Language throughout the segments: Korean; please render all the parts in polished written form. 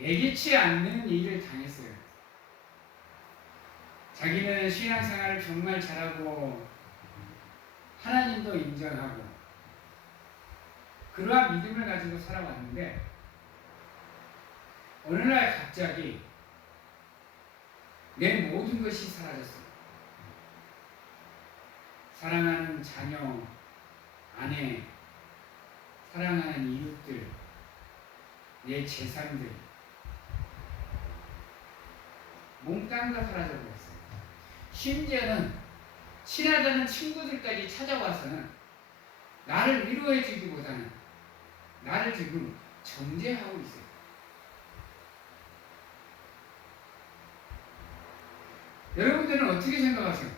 예기치 않는 일을 당했어요. 자기는 신앙생활을 정말 잘하고 하나님도 인정하고 그러한 믿음을 가지고 살아왔는데 어느 날 갑자기 내 모든 것이 사라졌어요. 사랑하는 자녀, 아내, 사랑하는 이웃들, 내 재산들 몽땅 다 사라져버렸어요. 심지어는 친하다는 친구들까지 찾아와서는 나를 위로해주기보다는 나를 지금 정죄하고 있어요. 여러분들은 어떻게 생각하세요?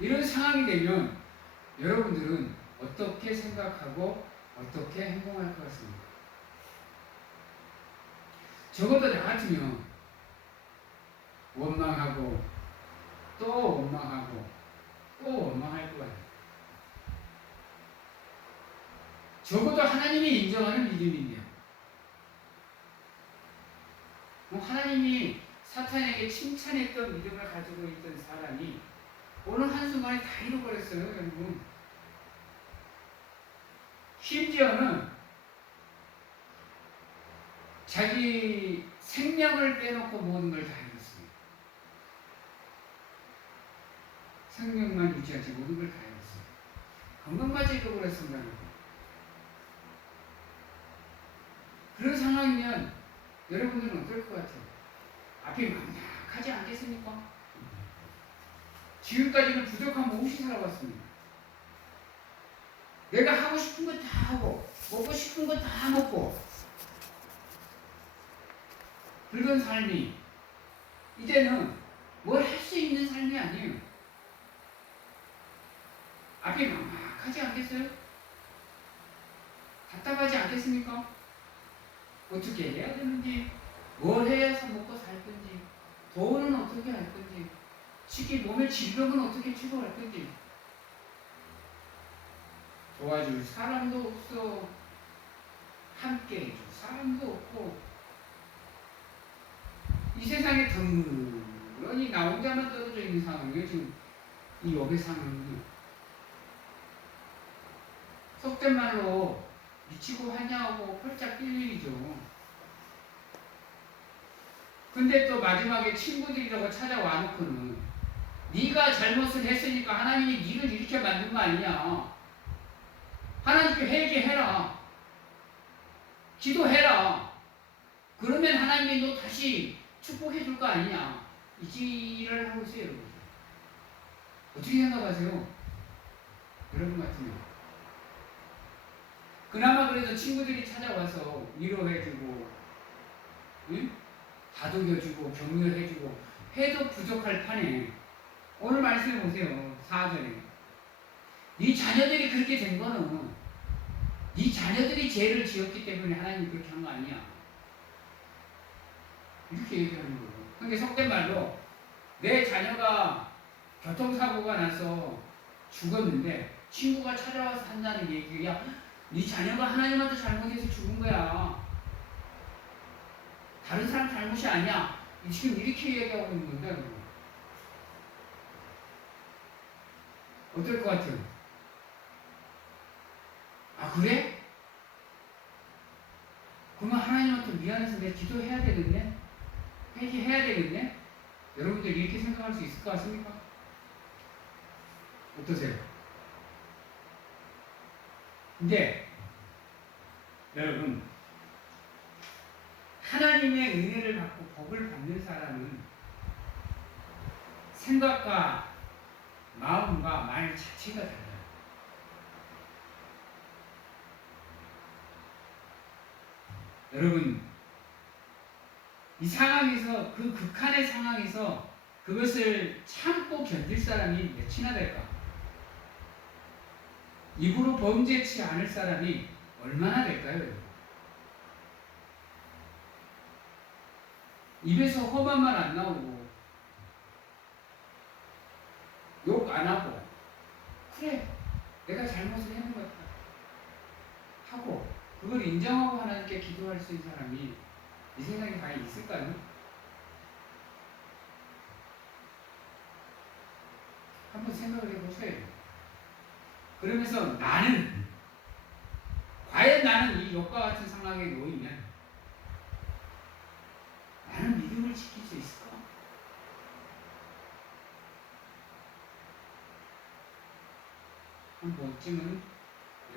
이런 상황이 되면 여러분들은 어떻게 생각하고 어떻게 행동할 것 같습니까? 적어도 나 같으면 원망하고 또 원망하고 또 원망할 것 같아요. 적어도 하나님이 인정하는 믿음인데요. 하나님이 사탄에게 칭찬했던 믿음을 가지고 있던 사람이 어느 한순간에 다 잃어버렸어요, 여러분. 심지어는 자기 생명을 빼놓고 모든 걸 다 잃었습니다. 생명만 유지하지 모든 걸 다 잃었어요. 건강까지 잃어버렸습니다. 그런 상황이면 여러분들은 어떨 것 같아요? 앞이 막막하지 않겠습니까? 지금까지는 부족한 몫이 살아왔습니다. 내가 하고 싶은 거 다 하고 먹고 싶은 거 다 먹고 그런 삶이 이제는 뭘 할 수 있는 삶이 아니에요. 앞이 막막하지 않겠어요? 답답하지 않겠습니까? 어떻게 해야 되는지, 뭘 해야 먹고 살 건지, 돈은 어떻게 할 건지, 특히 몸의 질병은 어떻게 치료할 건지, 도와줄 사람도 없어, 함께 해줄 사람도 없고, 이 세상에 덩그러니 나 혼자만 떨어져 있는 상황이에요. 지금 이 역의 상황이 속된 말로 미치고 하냐고 펄짝 뛸 일이죠. 근데 또 마지막에 친구들이라고 찾아와 놓고는 네가 잘못을 했으니까 하나님이 네를 이렇게 만든 거 아니냐. 하나님께 회개해라. 기도해라. 그러면 하나님이 너 다시 축복해 줄 거 아니냐. 이 지랄을 하고 있어요, 여러분. 어떻게 생각하세요? 여러분 같으면. 그나마 그래도 친구들이 찾아와서 위로해주고, 응? 다독여주고, 격려해주고, 해도 부족할 판에, 오늘 말씀해 보세요. 4절에. 네 자녀들이 그렇게 된 거는, 네 자녀들이 죄를 지었기 때문에 하나님이 그렇게 한 거 아니야. 이렇게 얘기하는 거예요. 근데 속된 말로, 내 자녀가 교통사고가 나서 죽었는데, 친구가 찾아와서 한다는 얘기야. 네 자녀가 하나님한테 잘못해서 죽은 거야. 다른 사람 잘못이 아니야. 지금 이렇게 얘기하고 있는 건데 어떨 것 같아요? 아 그래? 그러면 하나님한테 미안해서 내가 기도해야 되겠네? 회개해야 되겠네? 여러분들 이렇게 생각할 수 있을 것 같습니까? 어떠세요? 근데 여러분 하나님의 은혜를 받고 복을 받는 사람은 생각과 마음과 말 자체가 달라요. 여러분 이 상황에서 그 극한의 상황에서 그것을 참고 견딜 사람이 몇이나 될까? 입으로 범죄치 않을 사람이 얼마나 될까요? 입에서 험한 말 안 나오고 욕 안 하고 그래 내가 잘못을 했는 것 같다 하고 그걸 인정하고 하나님께 기도할 수 있는 사람이 이 세상에 과연 있을까요? 한번 생각을 해보세요. 그러면서 과연 나는 이 욕과 같은 상황에 놓이면 나는 믿음을 지킬 수 있을까? 한 번쯤은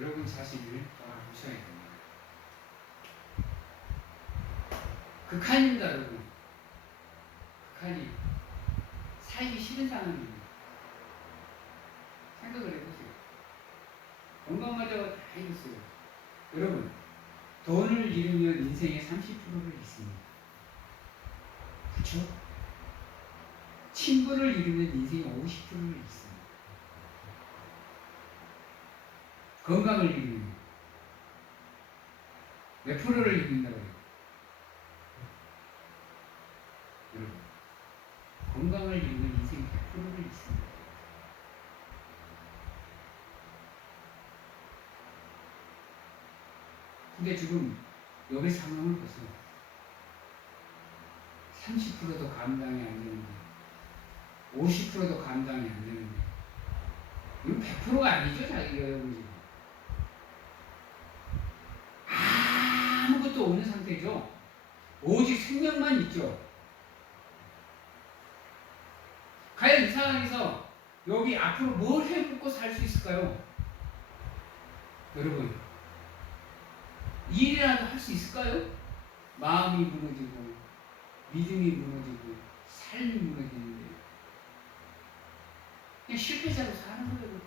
여러분 자신을 돌아보셔야 됩니다. 극한입니다, 여러분. 극한이 살기 싫은 상황입니다. 생각을 해보세요. 건강마저 다 잃었어요. 여러분, 돈을 잃으면 인생의 30%를 잃습니다. 그렇죠? 친구를 잃으면 인생의 50%를 잃습니다. 건강을 잃으면 몇 프로를 잃는다고요? 여러분, 건강을 잃으면 인생 100%를 잃습니다. 근데 지금 여기 상황을 보세요. 30%도 감당이 안 되는데 50%도 감당이 안 되는데 이건 100%가 아니죠, 자기가 여러분 지금. 아무것도 없는 상태죠. 오직 생명만 있죠. 과연 이 상황에서 여기 앞으로 뭘 해먹고 살 수 있을까요? 여러분, 일이라도 할 수 있을까요? 마음이 무너지고 믿음이 무너지고 삶이 무너지는데 그냥 실패자로 사는 거예요.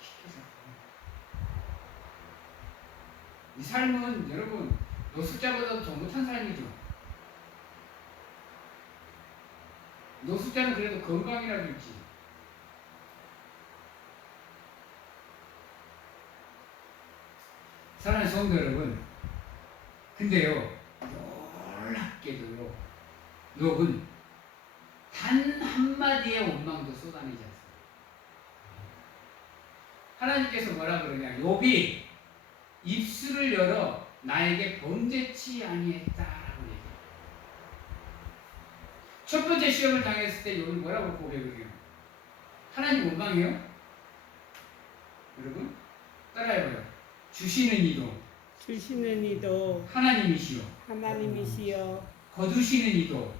실패자. 이 삶은 여러분 노숙자보다도 더 못한 삶이죠. 노숙자는 그래도 건강이라도 있지. 사랑하는 성도 여러분, 근데요 놀랍게도요 욥은 단 한마디의 원망도 쏟아내지 않습니다. 하나님께서 뭐라 그러냐, 욥이 입술을 열어 나에게 범죄치 아니했다라고 얘기해요. 첫 번째 시험을 당했을 때 욥이 뭐라고 고백을 해요? 하나님 원망해요? 여러분 따라해봐요. 주시는 이도 하나님이시요 거두시는 이도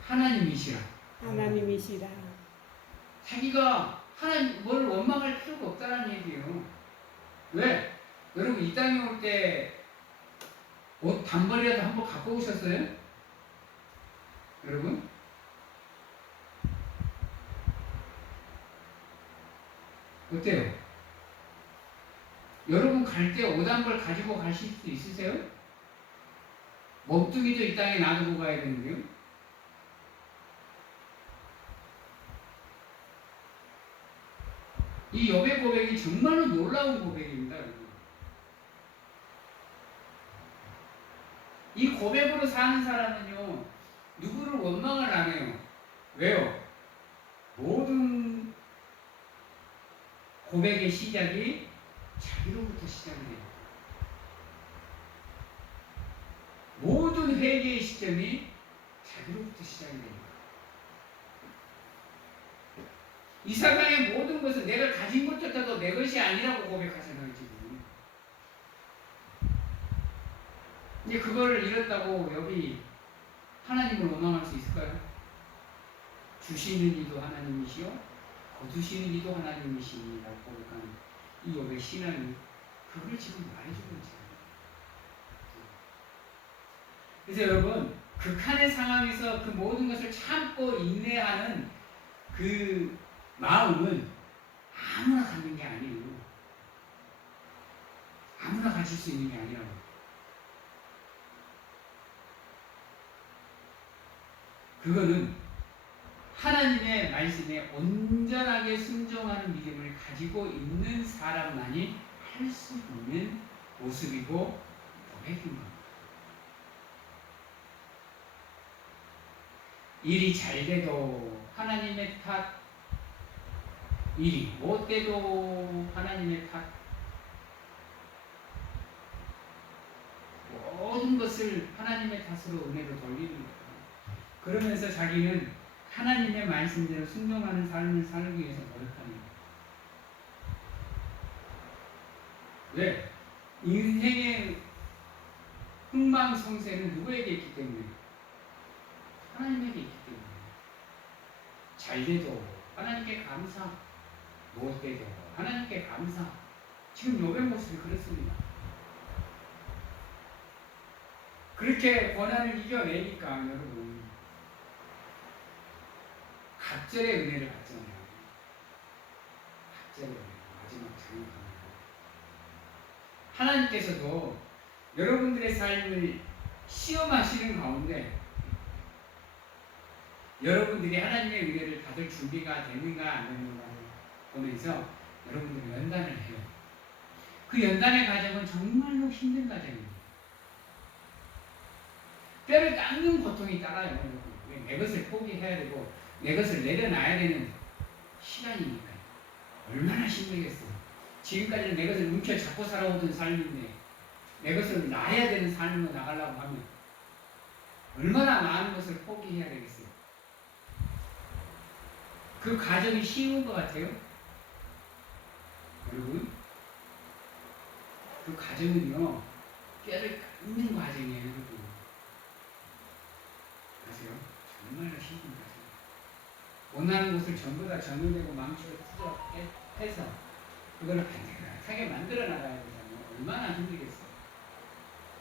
하나님이시라. 자기가 하나님 뭘 원망할 필요가 없다는 얘기예요. 왜? 여러분 이 땅에 올 때 옷 단벌이라도 한번 갖고 오셨어요? 여러분? 어때요? 여러분 갈 때 옷 한 벌 가지고 가실 수 있으세요? 몸뚱이도 이 땅에 놔두고 가야 되는데요. 이 욥의 고백이 정말로 놀라운 고백입니다. 여러분. 이 고백으로 사는 사람은요 누구를 원망을 안 해요. 왜요? 모든 고백의 시작이 자기로부터 시작이 돼요. 모든 회개의 시점이 자기로부터 시작이 됩니다. 이 세상의 모든 것은 내가 가진 것조차도 내 것이 아니라고 고백하잖아요, 지금. 이제 그걸 잃었다고 여기 하나님을 원망할 수 있을까요? 주시는 이도 하나님이시요 거두시는 이도 하나님이시라고 고백하는 이 욥의 신앙이 그걸 지금 말해주고 있어요. 그래서 여러분 극한의 상황에서 그 모든 것을 참고 인내하는 그 마음은 아무나 갖는 게 아니에요. 아무나 가질 수 있는 게 아니라고. 그거는 하나님의 말씀에 온전하게 순종하는 믿음을 가지고 있는 사람만이 할 수 있는 모습이고 고백인 겁니다. 일이 잘 돼도 하나님의 탓, 일이 못 돼도 하나님의 탓, 그것을 하나님의 탓으로 은혜로 돌리는 거예요. 그러면서 자기는 하나님의 말씀대로 순종하는 삶을 살기 위해서 노력하는 거예요. 왜? 인생의 흥망성쇠는 누구에게 있기 때문에? 하나님에게 있기 때문에. 잘 돼도 하나님께 감사, 못 돼도 하나님께 감사. 지금 욥의 모습이 그렇습니다. 그렇게 고난을 이겨내니까 여러분 갑절의 은혜를 받잖아요. 갑절의 은혜, 마지막 장밋합니다. 하나님께서도 여러분들의 삶을 시험하시는 가운데 여러분들이 하나님의 은혜를 받을 준비가 되는가 안 되는가를 보면서 여러분들이 연단을 해요. 그 연단의 과정은 정말로 힘든 과정입니다. 뼈를 깎는 고통이 따라요. 여러분. 내 것을 포기해야 되고 내 것을 내려놔야 되는 시간이니까요. 얼마나 힘들겠어요. 지금까지는 내 것을 움켜잡고 살아오던 삶인데 내 것을 놔야 되는 삶으로 나가려고 하면 얼마나 많은 것을 포기해야 되겠어요. 그 과정이 쉬운 것 같아요? 여러분, 그 과정은요, 뼈를 깎는 과정이에요, 여러분. 아세요? 정말로 힘든 과정. 원하는 것을 전부 다 정리되고 망치로 투적해서 그걸 반듯하게 만들어 나가야 되잖아요. 얼마나 힘들겠어요.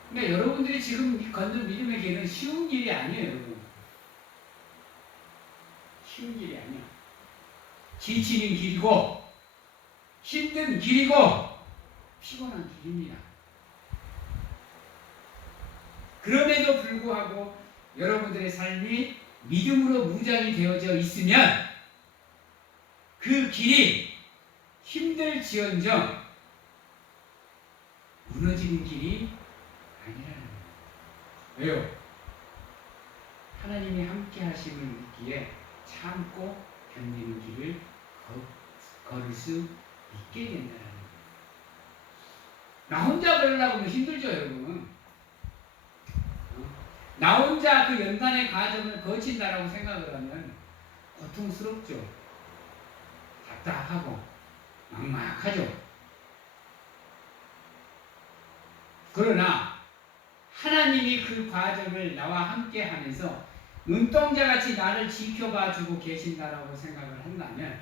근데 여러분들이 지금 걷는 믿음의 길은 쉬운 길이 아니에요, 여러분. 쉬운 길이 아니야. 지치는 길이고, 힘든 길이고, 피곤한 길입니다. 그럼에도 불구하고 여러분들의 삶이 믿음으로 무장이 되어져 있으면 그 길이 힘들지언정 무너지는 길이 아니라는 거예요. 왜요? 하나님이 함께 하심을 믿기에 참고 견디는 길을 걸을 수 있게 된다는 거예요. 나 혼자 걸으려고 하면 힘들죠, 여러분. 나 혼자 그 연단의 과정을 거친다라고 생각을 하면 고통스럽죠. 답답하고 막막하죠. 그러나 하나님이 그 과정을 나와 함께 하면서 눈동자같이 나를 지켜봐주고 계신다라고 생각을 한다면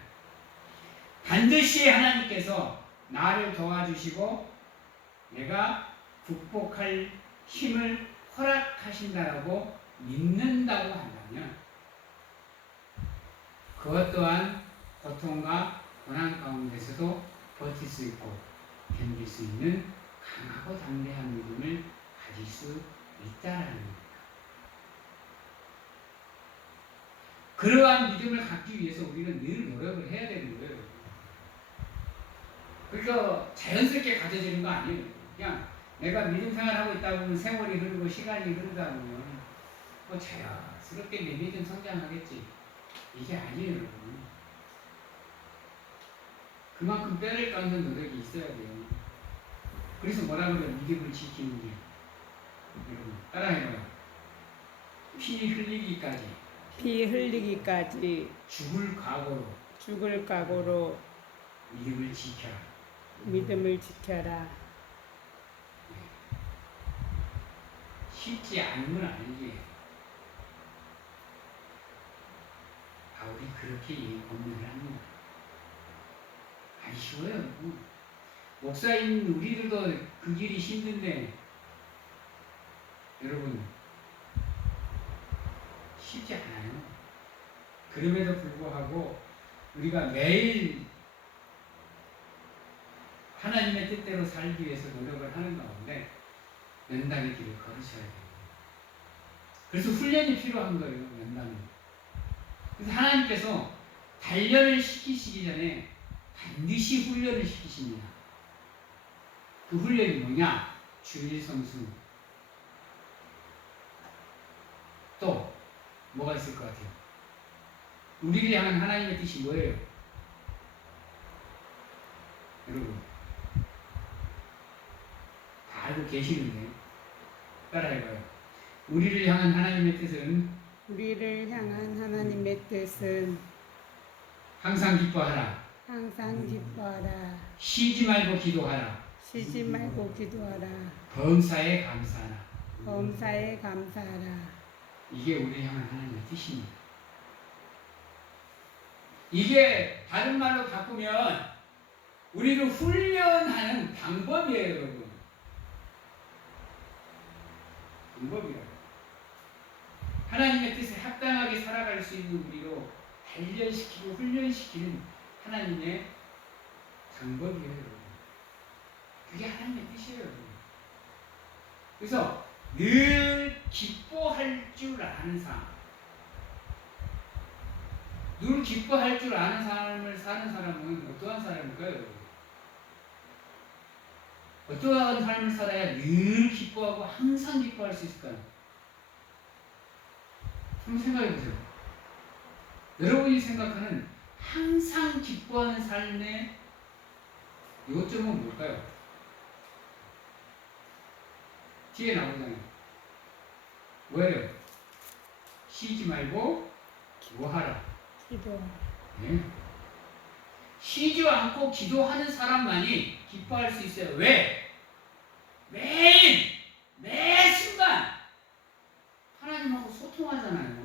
반드시 하나님께서 나를 도와주시고 내가 극복할 힘을 허락하신다라고 믿는다고 한다면 그것 또한 고통과 고난 가운데서도 버틸 수 있고 견딜 수 있는 강하고 담대한 믿음을 가질 수 있다라는 겁니다. 그러한 믿음을 갖기 위해서 우리는 늘 노력을 해야 되는 거예요. 그러니까 자연스럽게 가져지는 거 아니에요. 그냥 내가 믿음 생활하고 있다 보면 세월이 흐르고 시간이 흐르다 보면 뭐 자연스럽게 내 믿음 성장하겠지. 이게 아니에요, 여러분. 그만큼 뼈를 깎는 노력이 있어야 돼요. 그래서 뭐라 그래요? 믿음을 지키는 게. 여러분, 따라해봐요. 피 흘리기까지. 피 흘리기까지 죽을 각오로 믿음을 지켜라. 믿음을 지켜라. 쉽지 않은 건 알지. 바울이 그렇게 권면을 합니다. 안 쉬워요. 목사인 우리들도 그 길이 힘든데 여러분 쉽지 않아요. 그럼에도 불구하고 우리가 매일 하나님의 뜻대로 살기 위해서 노력을 하는 가운데 연단의 길을 걸으셔야 돼요. 그래서 훈련이 필요한 거예요. 연단은. 그래서 하나님께서 단련을 시키시기 전에 반드시 훈련을 시키십니다. 그 훈련이 뭐냐? 주일 성수. 또 뭐가 있을 것 같아요? 우리를 향한 하나님의 뜻이 뭐예요? 여러분 다 알고 계시는데 따라해봐요. 우리를 향한 하나님의 뜻은 우리를 향한 하나님의 뜻은 항상 기뻐하라. 항상 기뻐하라. 쉬지 말고 기도하라. 쉬지 말고 기도하라. 범사에 감사하라. 범사에 감사하라. 이게 우리를 향한 하나님의 뜻입니다. 이게 다른 말로 바꾸면 우리를 훈련하는 방법이에요, 여러분. 방법이에요. 하나님의 뜻에 합당하게 살아갈 수 있는 우리로 단련시키고 훈련시키는 하나님의 방법이에요, 여러분. 그게 하나님의 뜻이에요, 여러분. 그래서 늘 기뻐할 줄 아는 삶, 늘 기뻐할 줄 아는 삶을 사는 사람은 어떠한 사람일까요, 여러분? 어떠한 삶을 살아야 늘 기뻐하고 항상 기뻐할 수 있을까요? 한번 생각해 보세요. 여러분이 생각하는 항상 기뻐하는 삶의 요점은 뭘까요? 뒤에 나오잖아요. 뭐예요? 쉬지 말고 뭐하라? 기도. 네. 쉬지 않고 기도하는 사람만이 기뻐할 수 있어요. 왜? 매일, 매 순간 하나님하고 소통하잖아요.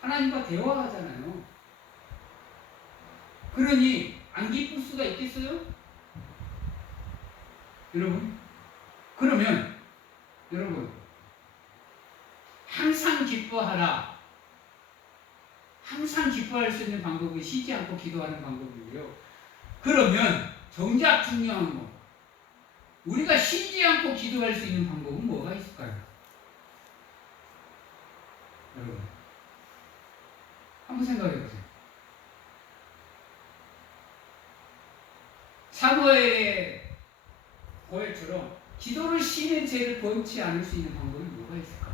하나님과 대화하잖아요. 그러니 안 기쁠 수가 있겠어요? 여러분? 그러면 여러분 항상 기뻐하라. 항상 기뻐할 수 있는 방법은 쉬지 않고 기도하는 방법이고요. 그러면 정작 중요한 거, 우리가 쉬지 않고 기도할 수 있는 방법은 뭐가 있을까요? 여러분 한번 생각해 보세요. 사무엘의 고해처럼 기도를 쉬는 죄를 범치 않을 수 있는 방법이 뭐가 있을까?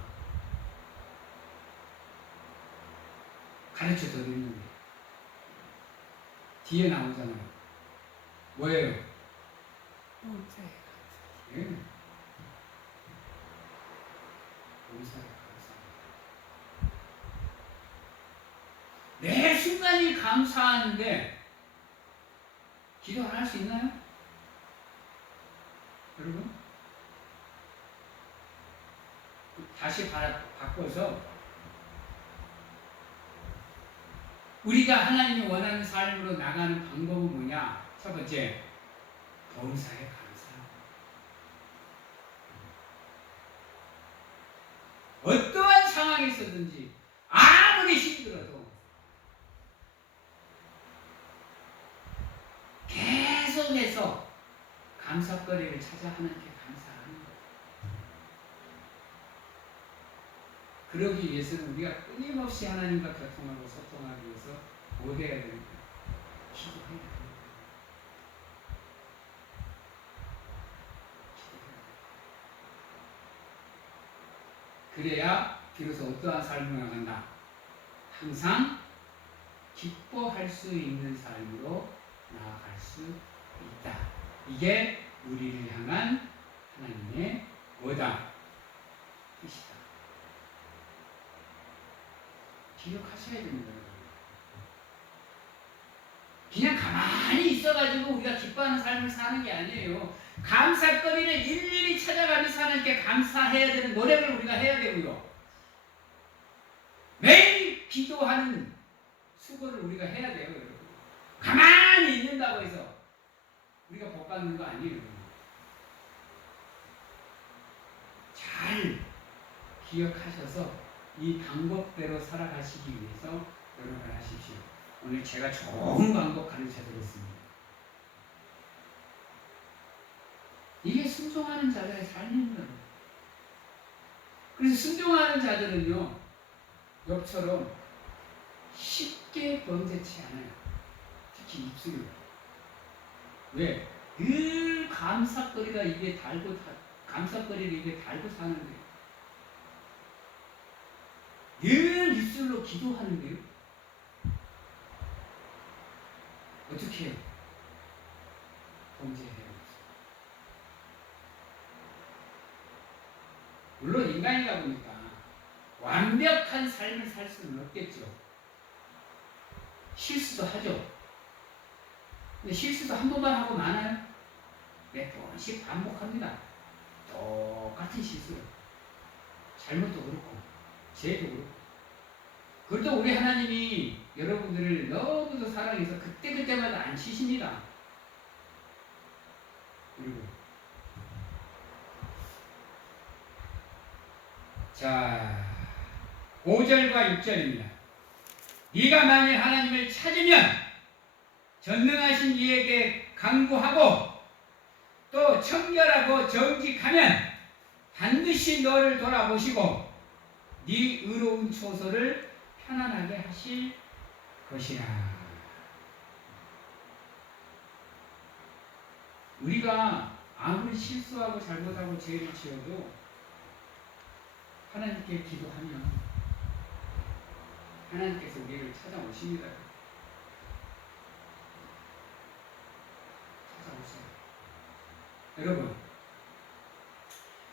가르쳐 드리는 거예요. 뒤에 나오잖아요. 뭐예요? 범사에 예. 범사에 감사. 매 순간이 감사하는데 기도 안 할 수 있나요? 여러분? 다시 바꿔서 우리가 하나님이 원하는 삶으로 나가는 방법은 뭐냐? 첫 번째, 범사에 감사. 어떠한 상황에 있었든지 아무리 힘들어도 계속해서 감사거리를 찾아 하나님께 감사하는 거예요. 그러기 위해서는 우리가 끊임없이 하나님과 교통하고 소통하기 위해서 뭐 해야 됩니까? 기도해야 됩니다. 그래야 비로소 어떠한 삶을 나간다. 항상 기뻐할 수 있는 삶으로 나아갈 수 있다. 이게 우리를 향한 하나님의 뭐다? 뜻이다. 기억하셔야 됩니다. 그냥 가만히 있어가지고 우리가 기뻐하는 삶을 사는 게 아니에요. 감사거리를 일일이 찾아가면서 하나님께 감사해야 되는 노력을 우리가 해야 되고요. 매일 기도하는 수고를 우리가 해야 돼요. 여러분. 가만히 있는다고 해서 우리가 복 받는 거 아니에요. 잘 기억하셔서 이 방법대로 살아가시기 위해서 노력을 하십시오. 오늘 제가 좋은 방법 가르쳐 드렸습니다. 이게 순종하는 자들의 삶입니다. 그래서 순종하는 자들은요, 욥처럼 쉽게 범죄치 않아요. 특히 입술을. 왜? 늘 감사거리가 입에 달고 감사거리를 입에 달고 사는데 늘 입술로 기도하는데요. 어떻게 해요? 범죄해요. 물론 인간이다 보니까 완벽한 삶을 살 수는 없겠죠. 실수도 하죠. 근데 실수도 한 번만 하고 많아요? 몇 번씩 반복합니다. 똑같은 실수를. 잘못도 그렇고, 죄도 그렇고. 그래도 우리 하나님이 여러분들을 너무도 사랑해서 그때그때마다 안 치십니다. 그리고 자 5절과 6절입니다. 네가 만일 하나님을 찾으면 전능하신 이에게 간구하고 또 청결하고 정직하면 반드시 너를 돌아보시고 네 의로운 초소를 편안하게 하실 것이라. 우리가 아무리 실수하고 잘못하고 죄를 지어도 하나님께 기도하면 하나님께서 우리를 찾아오십니다. 찾아오세요.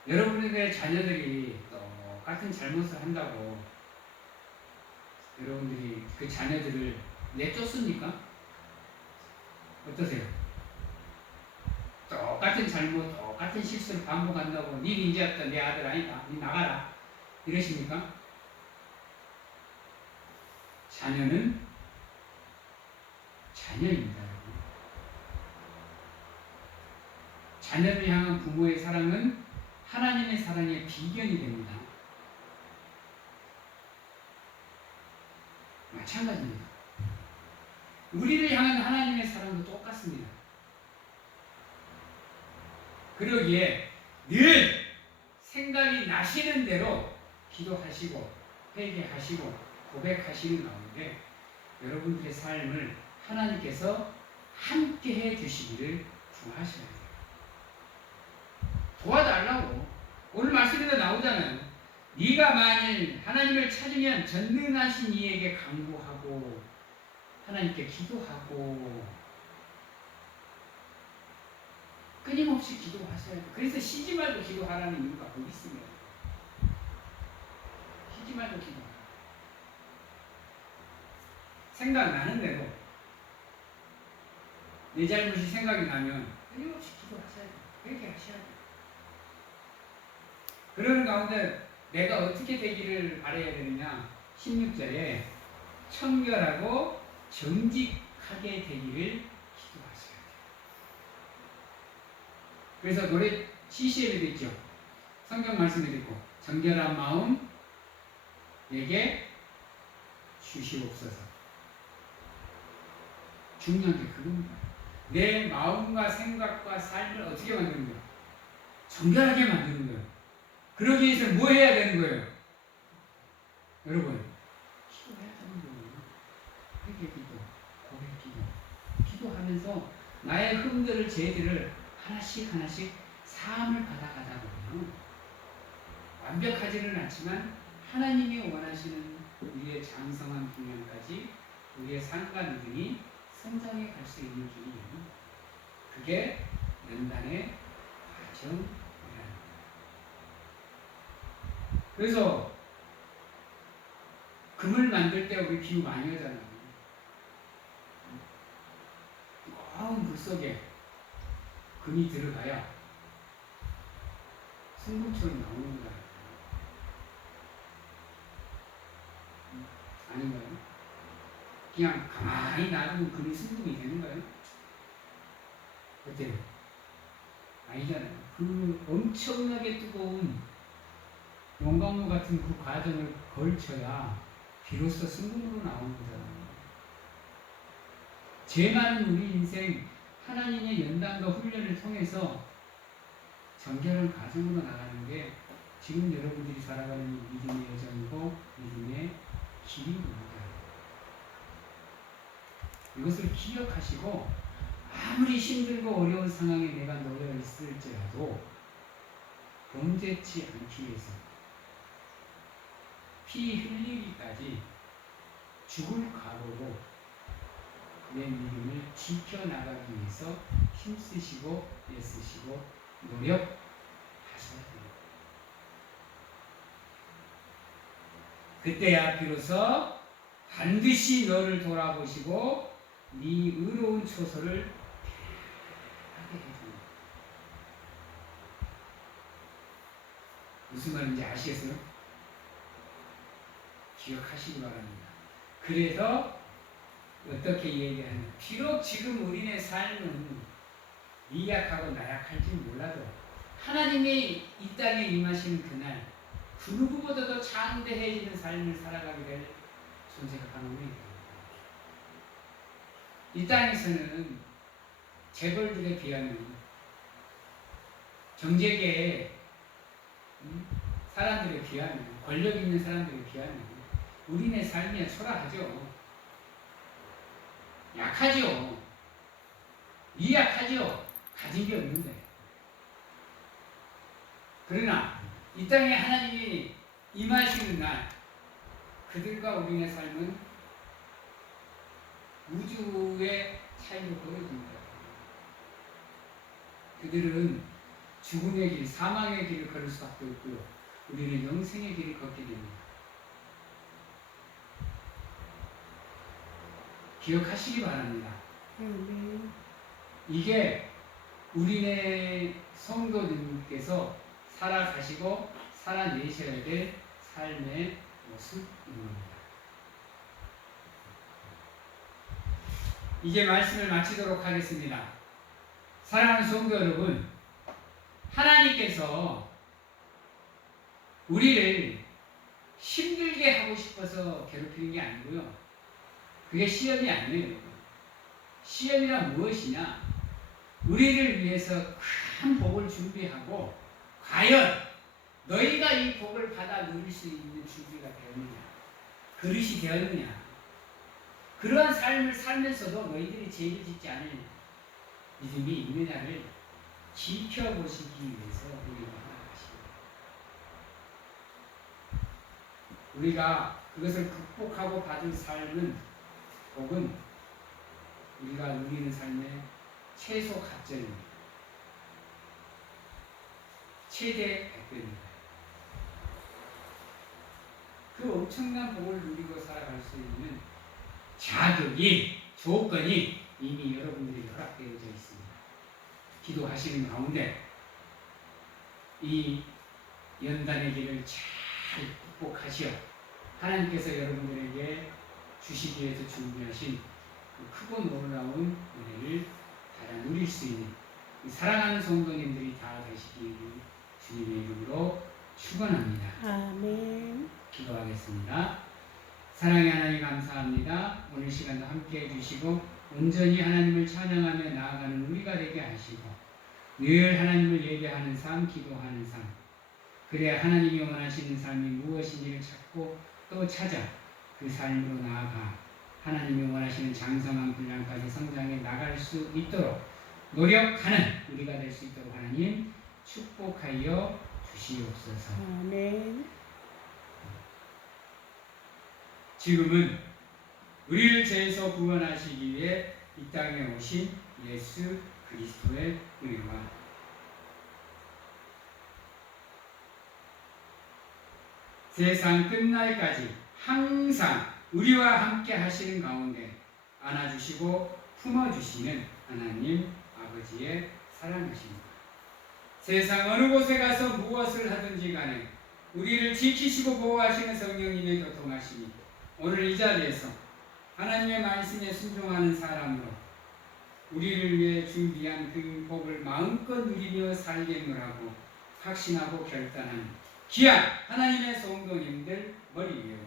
여러분의 자녀들이 똑같은 잘못을 한다고 여러분들이 그 자녀들을 내쫓습니까? 어떠세요? 똑같은 잘못, 똑같은 실수를 반복한다고 네 이제부터 내 아들 아니다, 네 나가라 이러십니까? 자녀는 자녀입니다. 자녀를 향한 부모의 사랑은 하나님의 사랑의 비견이 됩니다. 마찬가지입니다. 우리를 향한 하나님의 사랑도 똑같습니다. 그러기에 늘 생각이 나시는 대로 기도하시고 회개하시고 고백하시는 가운데 여러분들의 삶을 하나님께서 함께 해 주시기를 구하셔야 돼요. 도와달라고. 오늘 말씀에도 나오잖아요. 네가 만일 하나님을 찾으면 전능하신 이에게 간구하고 하나님께 기도하고 끊임없이 기도하셔야 돼요. 그래서 쉬지 말고 기도하라는 이유가 거기 있습니다. 쉬지 말고 기도하라. 생각나는 대로 내 잘못이 생각이 나면 끊임없이 기도하셔야 돼요. 그렇게 하셔야 돼요. 그러는 가운데 내가 어떻게 되기를 바라야 되느냐? 16절에 청결하고 정직하게 되기를 기도하셔야 돼요. 그래서 노래 CC에도 있죠. 성경 말씀에도 있고 정결한 마음 내게 주시옵소서. 중요한 게 그겁니다. 내 마음과 생각과 삶을 어떻게 만드는 거예요? 정결하게 만드는 거예요. 그러기 위해서는 뭐 해야 되는 거예요? 여러분, 기도해야 되는 거예요. 회개기도, 고백기도, 기도하면서 나의 흠들을, 죄들을 하나씩 하나씩 사함을 받아가다 보면 완벽하지는 않지만 하나님이 원하시는 우리의 장성한 분량까지 우리의 삶과 믿음이 성장해 갈 수 있는 길이 그게 연단의 과정이라는 거예요. 그래서 금을 만들 때 우리 비유 많이 하잖아요. 뜨거운 물 속에 금이 들어가야 승금처럼 나오는 거예요. 아닌가요? 그냥 가만히 놔두면 금이 승금이 되는 거예요? 어때요? 아니잖아요. 그 엄청나게 뜨거운 용광로 같은 그 과정을 걸쳐야 비로소 승금으로 나오는 거잖아요. 죄 많은 우리 인생 하나님의 연단과 훈련을 통해서 정결한 과정으로 나가는 게 지금 여러분들이 살아가는 믿음의 여정이고 믿음의 길입니다. 이것을 기억하시고 아무리 힘들고 어려운 상황에 내가 놓여 있을지라도 범죄치 않기 위해서 피 흘리기까지 죽을 각오로 내 믿음을 지켜나가기 위해서 힘쓰시고 애쓰시고 노력하셔야 됩니다. 그때야 비로소 반드시 너를 돌아보시고 네 의로운 처소를 하게 해줍니다. 무슨 말인지 아시겠어요? 기억하시기 바랍니다. 그래서 어떻게 얘기하냐, 비록 지금 우리의 삶은 미약하고 나약할지 몰라도 하나님이 이 땅에 임하시는 그날 그 누구보다도 장대해지는 삶을 살아가게 될 존재가 바로 우리입니다. 이 땅에서는 재벌들에 비하면 정재계의 사람들에 비하면 권력 있는 사람들에 비하면 우리네 삶이 초라하죠. 약하죠. 미약하죠. 가진 게 없는데. 그러나 이 땅에 하나님이 임하시는 날 그들과 우리네 삶은 우주의 차이로 벌어집니다. 그들은 죽음의 길, 사망의 길을 걸을 수밖에 없고요. 우리는 영생의 길을 걷게 됩니다. 기억하시기 바랍니다. 이게 우리네 성도님께서 살아가시고 살아내셔야 될 삶의 모습인 겁니다. 이제 말씀을 마치도록 하겠습니다. 사랑하는 성도 여러분, 하나님께서 우리를 힘들게 하고 싶어서 괴롭히는 게 아니고요. 그게 시험이 아니에요. 시험이란 무엇이냐? 우리를 위해서 큰 복을 준비하고 과연 너희가 이 복을 받아 누릴 수 있는 준비가 되었느냐? 그릇이 되었느냐? 그러한 삶을 살면서도 너희들이 죄를 짓지 않을 믿음이 있느냐를 지켜보시기 위해서 우리가 하나님이십니다. 우리가 그것을 극복하고 받은 삶은 복은 우리가 누리는 삶의 최소 갑절입니다. 최대 백배입니다. 그 엄청난 복을 누리고 살아갈 수 있는 자격이, 조건이 이미 여러분들이 허락되어져 있습니다. 기도하시는 가운데 이 연단의 길을 잘 극복하시어 하나님께서 여러분들에게 주시기 위해서 준비하신 크고 놀라운 은혜를 다 누릴 수 있는 사랑하는 성도님들이 다 되시기를 주님의 이름으로 축원합니다. 아멘. 기도하겠습니다. 사랑의 하나님 감사합니다. 오늘 시간도 함께 해주시고 온전히 하나님을 찬양하며 나아가는 우리가 되게 하시고 늘 하나님을 예배하는 삶, 기도하는 삶, 그래야 하나님이 원하시는 삶이 무엇인지를 찾고 또 찾아 그 삶으로 나아가 하나님이 원하시는 장성한 분량까지 성장해 나갈 수 있도록 노력하는 우리가 될 수 있도록 하나님 축복하여 주시옵소서. 아멘. 지금은 우리를 죄에서 구원하시기 위해 이 땅에 오신 예수 그리스도의 은혜와 세상 끝날까지 항상 우리와 함께 하시는 가운데 안아주시고 품어주시는 하나님 아버지의 사랑이십니다. 세상 어느 곳에 가서 무엇을 하든지 간에 우리를 지키시고 보호하시는 성령님의 교통하심이 오늘 이 자리에서 하나님의 말씀에 순종하는 사람으로 우리를 위해 준비한 그 복을 마음껏 누리며 살겠노라고 확신하고 결단한 귀한 하나님의 성도님들 머리 위에와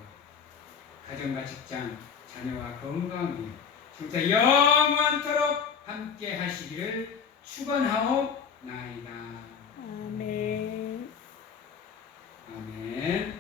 가정과 직장, 자녀와 건강 위에 진짜 영원토록 함께 하시기를 축원하옵나이다. 아멘. 아멘.